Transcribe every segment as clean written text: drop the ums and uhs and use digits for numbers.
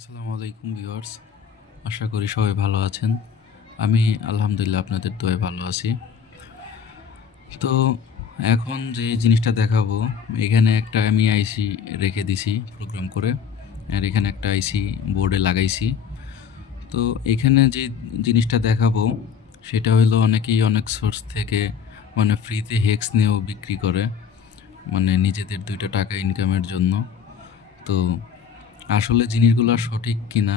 আসসালামু আলাইকুম ভিউয়ার্স, আশা করি সবাই ভালো আছেন। আমি আলহামদুলিল্লাহ আপনাদের দোয়ায় ভালো আছি। তো এখন যে জিনিসটা দেখাবো, এখানে একটা আমি আইসি রেখে দিছি প্রোগ্রাম করে, আর এখানে একটা আইসি বোর্ডে লাগাইছি। তো এখানে যে জিনিসটা দেখাবো সেটা হলো অনেকেই অনেক সোর্স থেকে মানে ফ্রিতে হেক্স নিয়েও বিক্রি করে, মানে নিজেদের 2টা টাকা ইনকামের জন্য। তো আসলে জিনিসগুলা সঠিক কিনা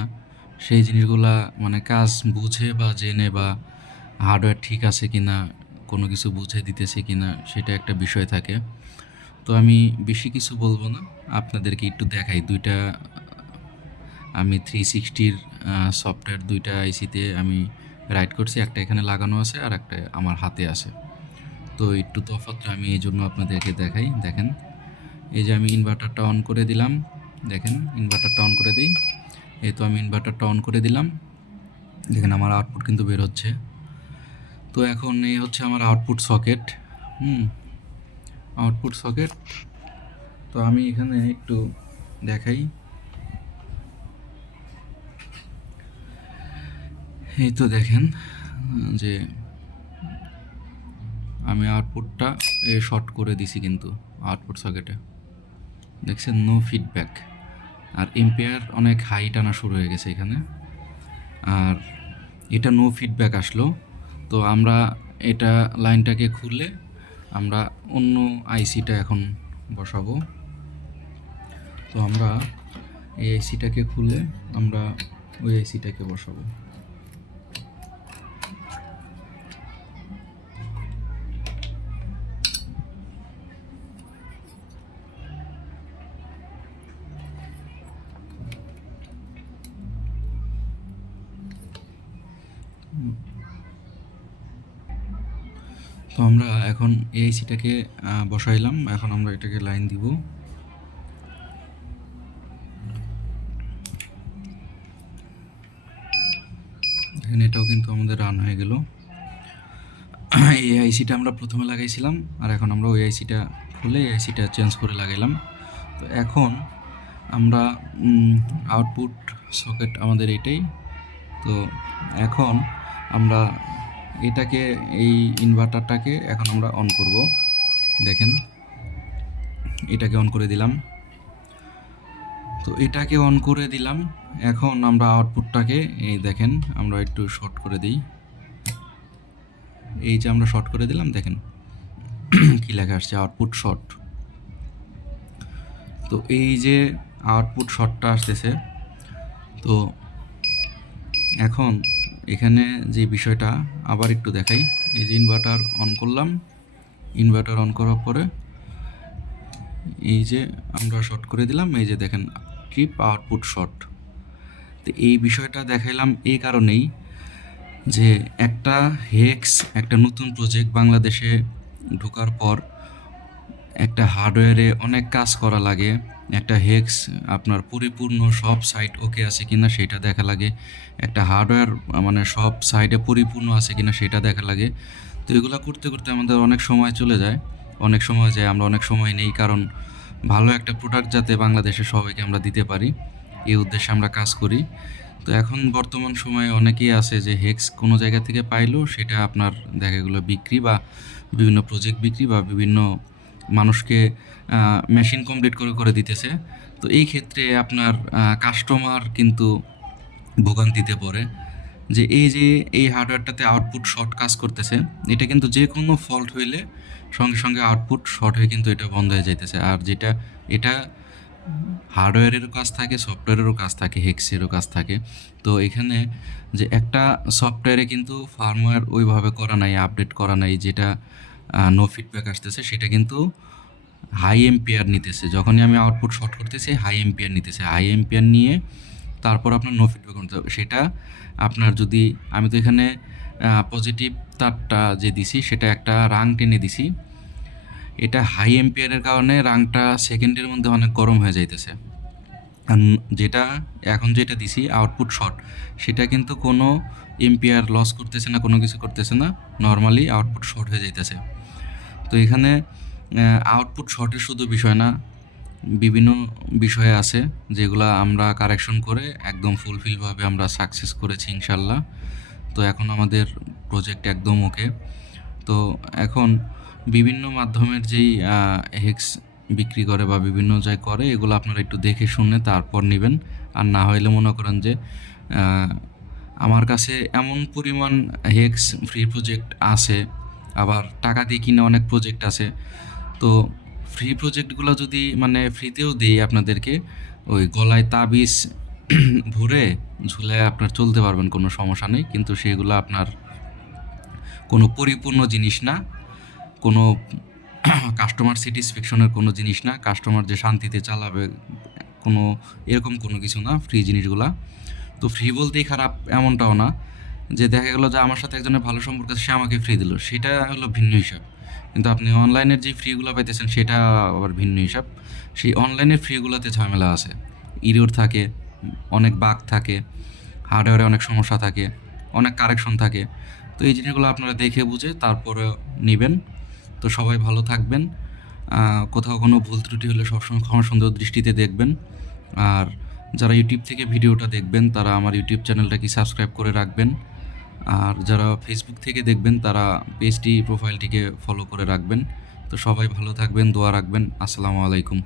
সেই জিনিসগুলা মানে কাজ বুঝে বা জেনে বা হার্ডওয়্যার ঠিক আছে কিনা, কোনো কিছু বুঝে দিতেছে কিনা সেটা একটা বিষয় থাকে। তো আমি বেশি কিছু বলবো না, আপনাদেরকে একটু দেখাই। আমি 360-র সফটওয়্যার 2টা আইসিতে আমি রাইট করছি, একটা এখানে লাগানো আছে আর একটা আমার হাতে আছে। তো একটু তফাৎটা আমি এই জন্য আপনাদেরকে দেখাই। দেখেন, এই যে আমি ইনভার্টারটা অন করে দিলাম, দেখেন ইনভার্টারটা অন করে দিই। এই তো আমি ইনভার্টারটা অন করে দিলাম, দেখেন আমার আউটপুট কিন্তু বের হচ্ছে। তো এখন এই হচ্ছে আমার আউটপুট সকেট। Output socket. তো আমি এখানে একটু দেখাই। এই তো দেখেন যে আমি আউটপুটটা শর্ট করে দিছি, কিন্তু আউটপুট সকেটে দেখছেন নো ফিডব্যাক, আর এম্পিয়ার অনেক হাই টানা শুরু হয়ে গেছে এখানে, আর এটা নো ফিডব্যাক আসলো। তো আমরা এটা লাইনটাকে খুললে আমরা অন্য আইসিটা এখন বসাবো। তো আমরা এই আইসিটাকে খুলে আমরা ওই আইসিটাকে বসাবো। তো আমরা এখন এই আইসিটাকে বসাইলাম, এখন আমরা এটাকে লাইন দিব। দেখেন এটাও কিন্তু আমাদের রান হয়ে গেল। এই আইসিটা আমরা প্রথমে লাগাইছিলাম, আর এখন আমরা ওই আইসিটা খুলে এই আইসিটা চেঞ্জ করে লাগাইলাম। তো এখন আমরা আউটপুট সকেট আমাদের এটাই। তো এখন আমরা এটাকে, এই ইনভার্টারটাকে এখন আমরা অন করব। দেখেন এটাকে অন করে দিলাম। তো এটাকে অন করে দিলাম। এখন আমরা আউটপুটটাকে এই দেখেন আমরা একটু শর্ট করে দিই। এই যে আমরা শর্ট করে দিলাম, দেখেন কি লেখা আসছে, আউটপুট শর্ট। তো এই যে আউটপুট শর্টটা আসতেছে। তো এখন এখানে যে বিষয়টা আবার একটু দেখাই। এই যে ইনভার্টার অন করলাম, ইনভার্টার অন করার পরে এই যে আমরা শর্ট করে দিলাম, এই যে দেখেন ট্রিপ আউটপুট শর্ট। তো এই বিষয়টা দেখাইলাম এই কারণেই যে একটা হেক্স, একটা নতুন প্রজেক্ট বাংলাদেশে ঢোকার পর একটা হার্ডওয়্যারে অনেক কাজ করা লাগে। একটা হেক্স আপনার পরিপূর্ণ সব সাইট ওকে আছে কিনা সেটা দেখা লাগে, একটা হার্ডওয়্যার মানে সব সাইডে পরিপূর্ণ আছে কিনা সেটা দেখা লাগে। তো এগুলো করতে করতে আমাদের অনেক সময় চলে যায়, অনেক সময় যায়, আমরা অনেক সময় নেই, কারণ ভালো একটা প্রোডাক্ট যাতে বাংলাদেশে সবাইকে আমরা দিতে পারি এই উদ্দেশ্যে আমরা কাজ করি। তো এখন বর্তমান সময়ে অনেকেই আছে যে হেক্স কোনো জায়গা থেকে পাইলো সেটা আপনার দেখা গেলো বিক্রি বা বিভিন্ন প্রজেক্ট বিক্রি বা বিভিন্ন মানুষকে মেশিন কমপ্লিট করে করে দিতেছে। তো এই ক্ষেত্রে আপনার কাস্টমার কিন্তু ভোগান্তিতে পড়ে যে এই হার্ডওয়্যারটাতে আউটপুট শর্ট কাজ করতেছে, এটা কিন্তু যে কোনো ফল্ট হইলে সঙ্গে সঙ্গে আউটপুট শর্ট হয়ে কিন্তু এটা বন্ধ হয়ে যাইতেছে। আর যেটা এটা হার্ডওয়্যারেরও কাজ থাকে, সফটওয়্যারেরও কাজ থাকে, হেক্সেরও কাজ থাকে। তো এখানে যে একটা সফটওয়্যারে কিন্তু ফার্মওয়্যার ওইভাবে করা নাই, আপডেট করা নাই, যেটা নো ফিডব্যাক আসতেছে সেটা কিন্তু হাই এম্পিয়ার নিতেছে। যখনই আমি আউটপুট শর্ট করতেছি হাই এম্পিয়ার নিতেছে, হাই এম্পিয়ার নিয়ে তারপর আপনার নো ফিডব্যাক করতে হবে। সেটা আপনার যদি, আমি তো এখানে পজিটিভ তারটা যে দিছি সেটা একটা রাং টেনে দিছি, এটা হাই এম্পিয়ারের কারণে রাংটা সেকেন্ডের মধ্যে অনেক গরম হয়ে যাইতেছে। আর যেটা এখন যেটা দিছি আউটপুট শর্ট, সেটা কিন্তু কোনো এম্পিয়ার লস করতেছে না, কোনো কিছু করতেছে না, নর্মালি আউটপুট শর্ট হয়ে যাইতেছে। তো এখানে আউটপুট শর্টের শুধু বিষয় না, বিভিন্ন বিষয় আছে যেগুলা আমরা কারেকশন করে একদম ফুলফিলভাবে আমরা সাকসেস করেছি ইনশাল্লাহ। তো এখন আমাদের প্রজেক্ট একদম ওকে। তো এখন বিভিন্ন মাধ্যমের যেই হেক্স বিক্রি করে বা বিভিন্ন জায়গায় করে এগুলো আপনারা একটু দেখে শুনে তারপর নেবেন। আর না হইলে মনে করেন যে আমার কাছে এমন পরিমাণ হেক্স ফ্রি প্রজেক্ট আছে, আবার টাকা দিয়ে কিনে অনেক প্রজেক্ট আছে। তো ফ্রি প্রজেক্টগুলো যদি মানে ফ্রিতেও দিই আপনাদেরকে, ওই গলায় তাবিজ ভরে ঝুলায় আপনার চলতে পারবেন, কোনো সমস্যা নেই। কিন্তু সেগুলো আপনার কোনো পরিপূর্ণ জিনিস না, কোনো কাস্টমার স্যাটিসফ্যাকশনের কোনো জিনিস না, কাস্টমার যে শান্তিতে চালাবে কোনো এরকম কোনো কিছু না ফ্রি জিনিসগুলা। তো ফ্রি বলতেই খারাপ এমনটাও না, যে দেখা গেলো যে আমার সাথে একজনের ভালো সম্পর্ক আছে, সে আমাকে ফ্রি দিল, সেটা হলো ভিন্ন হিসাব। কিন্তু আপনি অনলাইনের যে ফ্রিগুলো পাইতেছেন সেটা আবার ভিন্ন হিসাব। সেই অনলাইনের ফ্রিগুলোতে ঝামেলা আছে, ইরর থাকে, অনেক বাগ থাকে, হার্ডওয়্যারে অনেক সমস্যা থাকে, অনেক কারেকশন থাকে। তো এই জিনিসগুলো আপনারা দেখে বুঝে তারপরে নেবেন। তো সবাই ভালো থাকবেন। কোথাও কোনো ভুল ত্রুটি হলে সবসময় ক্ষমা সুন্দর দৃষ্টিতে দেখবেন। আর যারা ইউটিউব থেকে ভিডিওটা দেখবেন তারা আমার ইউটিউব চ্যানেলটাকে সাবস্ক্রাইব করে রাখবেন। আর যারা ফেসবুক থেকে দেখবেন তারা পেজটি প্রোফাইলটিকে ফলো করে রাখবেন। তো সবাই ভালো থাকবেন, দোয়া রাখবেন। আসসালামু আলাইকুম।